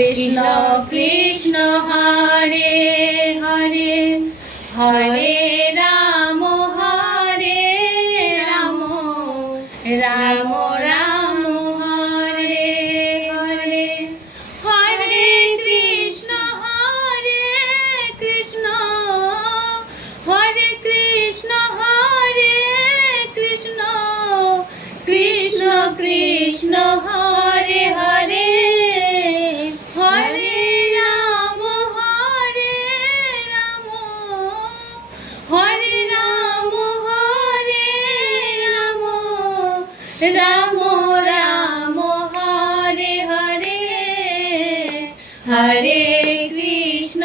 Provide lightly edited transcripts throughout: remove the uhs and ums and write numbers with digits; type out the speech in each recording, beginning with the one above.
Krishna Krishna Hare Hare Hare Ram Ram Ram Hare Hare Hare Krishna Krishna Hare Krishna Krishna Krishna Hare Hare Hare Ram Hare Ram Ram Ram Hare Hare Hare Krishna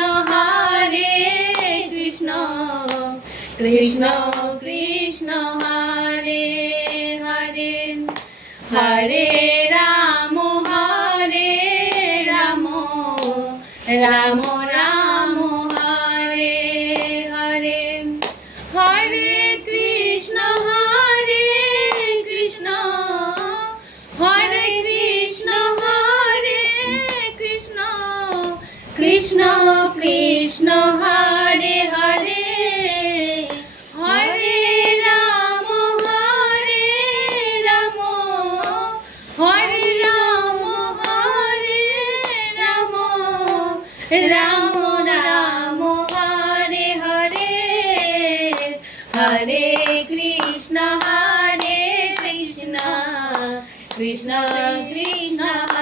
Krishna Krishna Hare Hare Hare Ram Ram Ram Hare Hare Hare Krishna Krishna Krishna Krishna Hare Hare Hare Ram Hare Ram Ram Ram Hare Hare Hare Krishna Krishna Krishna